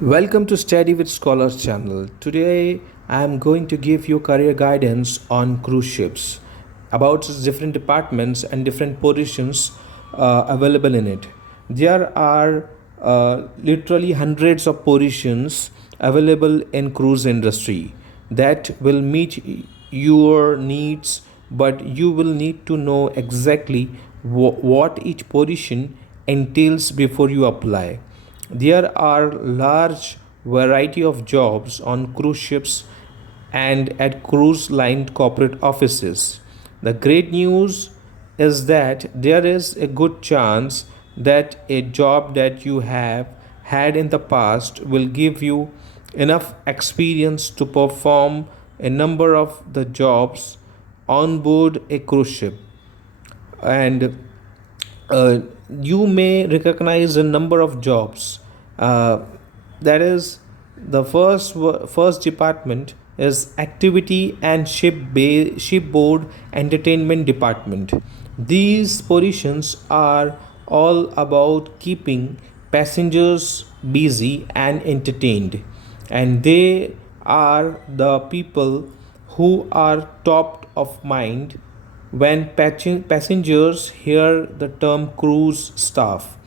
Welcome to Study with Scholars channel. Today I am going to give you career guidance on cruise ships about its different departments and different positions available in it. There are literally hundreds of positions available in cruise industry that will meet your needs, but you will need to know exactly what each position entails before you apply. There are large variety of jobs on cruise ships and at cruise line corporate offices. The great news is that there is a good chance that a job that you have had in the past will give you enough experience to perform a number of the jobs on board a cruise ship. And uh, you may recognize a number of jobs. Uh, that is, the first department is activity and shipboard entertainment department. These positions are all about keeping passengers busy and entertained, and they are the people who are top of mind when passengers hear the term cruise staff.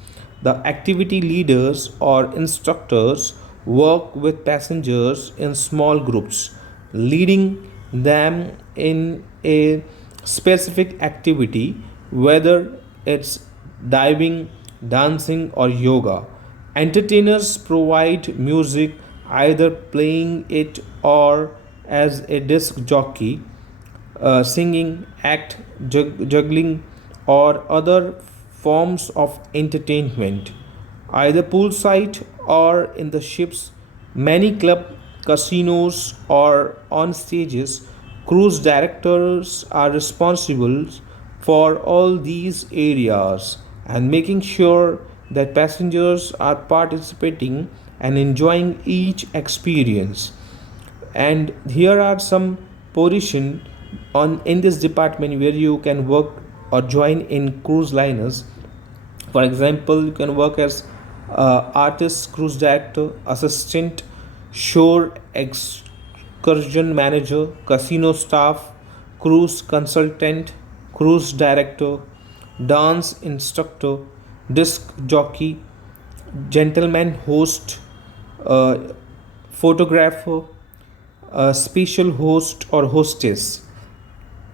The activity leaders or instructors work with passengers in small groups, leading them in a specific activity, whether it's diving, dancing, or yoga. Entertainers provide music, either playing it or as a disc jockey, singing, juggling, or other forms of entertainment, either poolside or in the ships, many club, casinos, or on stages. Cruise directors are responsible for all these areas and making sure that passengers are participating and enjoying each experience. And here are some position on in this department where you can work or join in cruise liners. For example, you can work as artist, cruise director, assistant, shore excursion manager, casino staff, cruise consultant, cruise director, dance instructor, disc jockey, gentleman host, uh, photographer, a special host or hostess.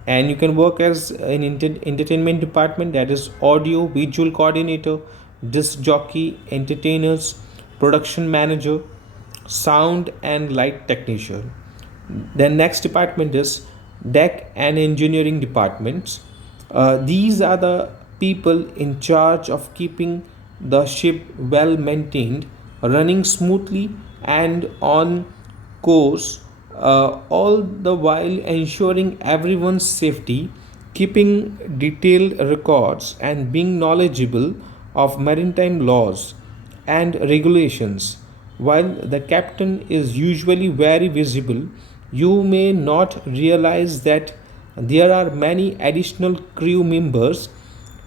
And you can work as an entertainment department, that is audio visual coordinator, disc jockey, entertainers, production manager, sound and light technician. Then next department is deck and engineering departments. These are the people in charge of keeping the ship well maintained, running smoothly and on course, all the while ensuring everyone's safety, keeping detailed records, and being knowledgeable of maritime laws and regulations. While the captain is usually very visible, you may not realize that there are many additional crew members,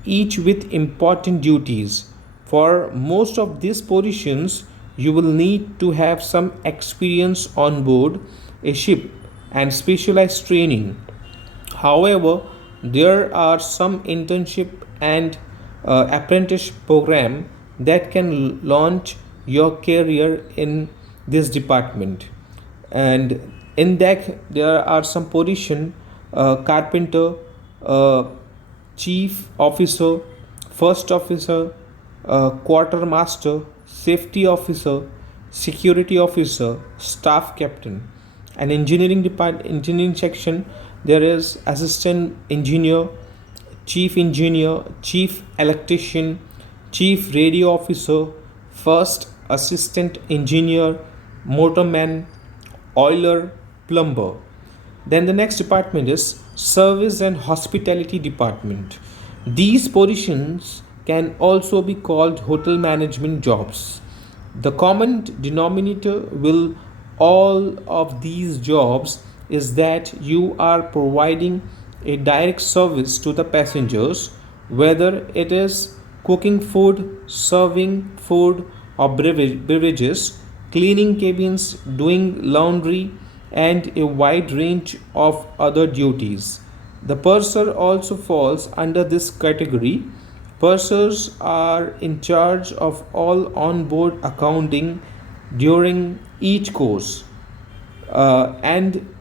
each with important duties. For most of these positions, you will need to have some experience on board a ship and specialized training. However, there are some internship and apprenticeship program that can launch your career in this department. And in that there are some position: carpenter, uh, chief officer, first officer, quartermaster, safety officer, security officer, staff captain. And engineering section, there is assistant engineer, chief electrician, chief radio officer, first assistant engineer, motorman, oiler, plumber. Then the next department is service and hospitality department. These positions can also be called hotel management jobs. The common denominator will all of these jobs is that you are providing a direct service to the passengers, whether it is cooking food, serving food, or beverages. cleaning cabins, doing laundry, and a wide range of other duties. The purser also falls under this category. Pursers are in charge of all onboard accounting during each course. And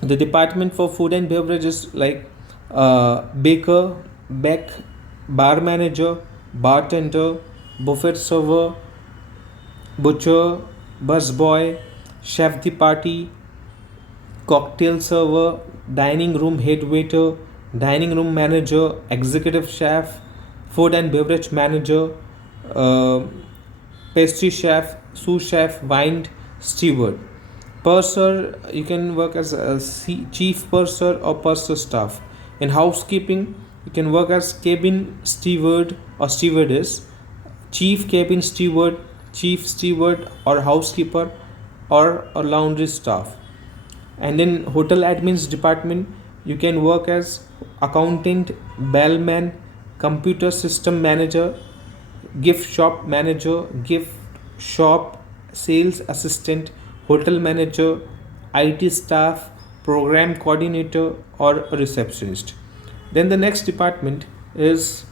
the department for food and beverages like baker, back, bar manager, bartender, buffet server, butcher, busboy, chef de partie, cocktail server, dining room head waiter, dining room manager, executive chef, food and beverage manager, uh, pastry chef, sous chef, wine steward. Purser, you can work as a chief purser or purser staff. In housekeeping, you can work as cabin steward or stewardess, chief cabin steward, chief steward or housekeeper, or a laundry staff. And in hotel admins department, you can work as accountant, bellman, computer system manager, gift shop manager, gift shop sales assistant, hotel manager, IT staff, program coordinator, or a receptionist. Then the next department is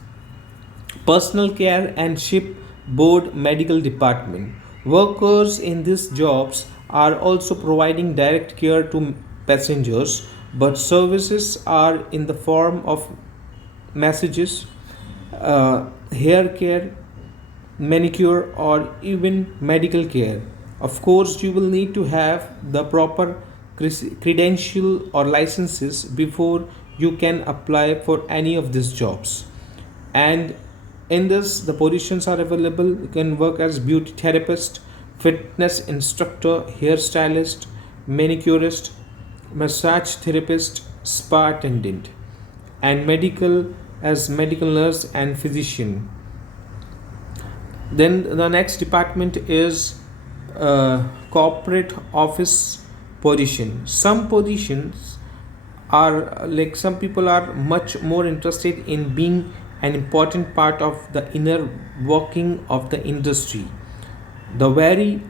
personal care and shipboard medical department. Workers in these jobs are also providing direct care to passengers, but services are in the form of massages, hair care, manicure, or even medical care. Of course, you will need to have the proper credential or licenses before you can apply for any of these jobs. And in this, the positions are available. You can work as beauty therapist, fitness instructor, hairstylist, manicurist, massage therapist, spa attendant, and medical as medical nurse and physician. Then the next department is corporate office position. Some positions are like some people are much more interested in being an important part of the inner working of the industry, the very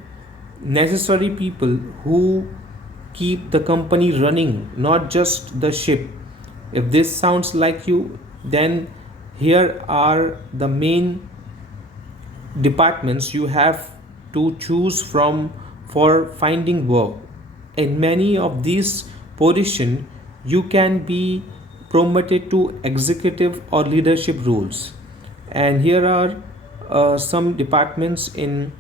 necessary people who keep the company running, not just the ship. If this sounds like you, then here are the main departments you have to choose from for finding work. In many of these positions, you can be promoted to executive or leadership roles. And here are some departments in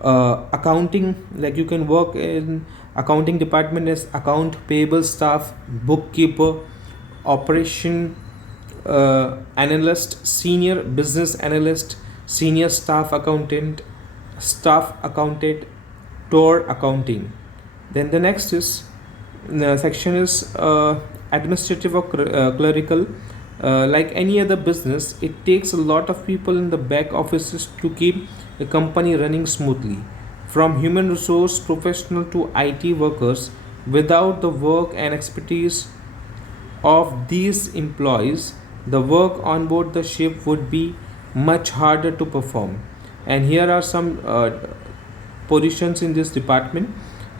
accounting. Like you can work in accounting department as account payable staff, bookkeeper, operation analyst, senior business analyst, senior staff accountant, tour accounting. Then the next is section is administrative or clerical. Like any other business, it takes a lot of people in the back offices to keep the company running smoothly. From human resource professional to IT workers, without the work and expertise of these employees, the work on board the ship would be much harder to perform. And here are some positions in this department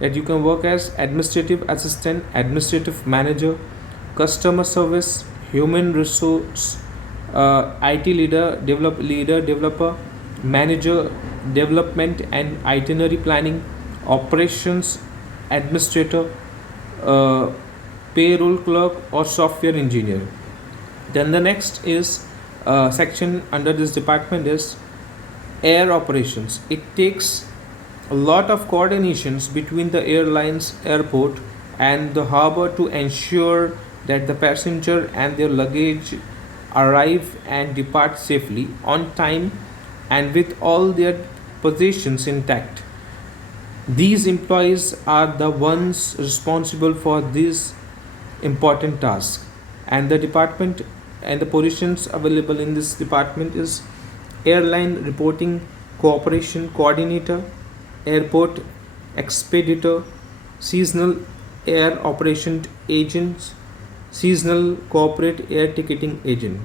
that you can work as administrative assistant, administrative manager, customer service, human resource, IT leader, developer, manager, development and itinerary planning, operations administrator, uh, payroll clerk, or software engineer. Then the next is section under this department is air operations. It takes a lot of coordinations between the airlines, airport, and the harbor to ensure that the passenger and their luggage arrive and depart safely on time and with all their possessions intact. These employees are the ones responsible for this important task. And the department and the positions available in this department is airline reporting cooperation coordinator, airport expeditor, seasonal air operation agents, seasonal corporate air ticketing agent.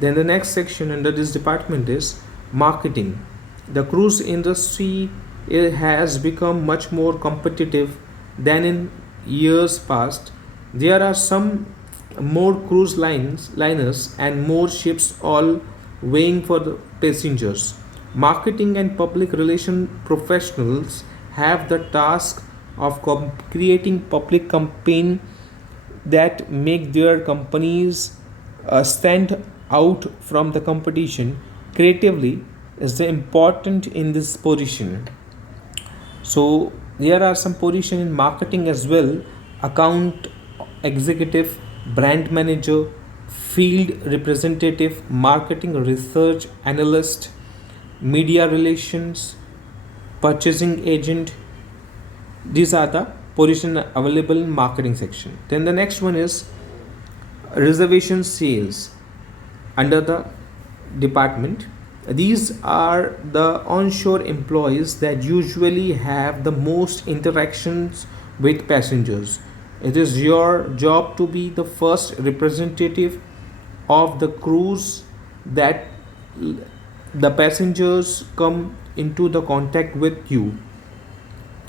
Then the next section under this department is marketing. The cruise industry it has become much more competitive than in years past. There are some more liners and more ships all weighing for the passengers. Marketing and public relation professionals have the task of creating public campaign that make their companies stand out from the competition. Creatively is the important in this position. So there are some position in marketing as well: account executive, brand manager, field representative, marketing research analyst, media relations, purchasing agent. These are the position available in marketing section. Then the next one is reservation sales under the department. These are the onshore employees that usually have the most interactions with passengers. It is your job to be the first representative of the cruise that the passengers come into the contact with you.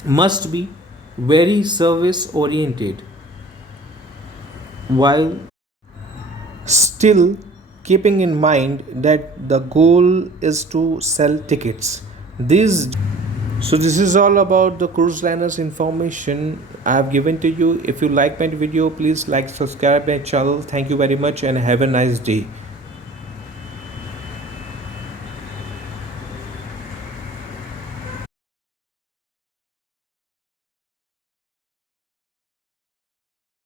Must be very service oriented while still keeping in mind that the goal is to sell tickets. These so this is all about the cruise liners information I have given to you. If you like my video, please like, subscribe my channel. Thank you very much and have a nice day.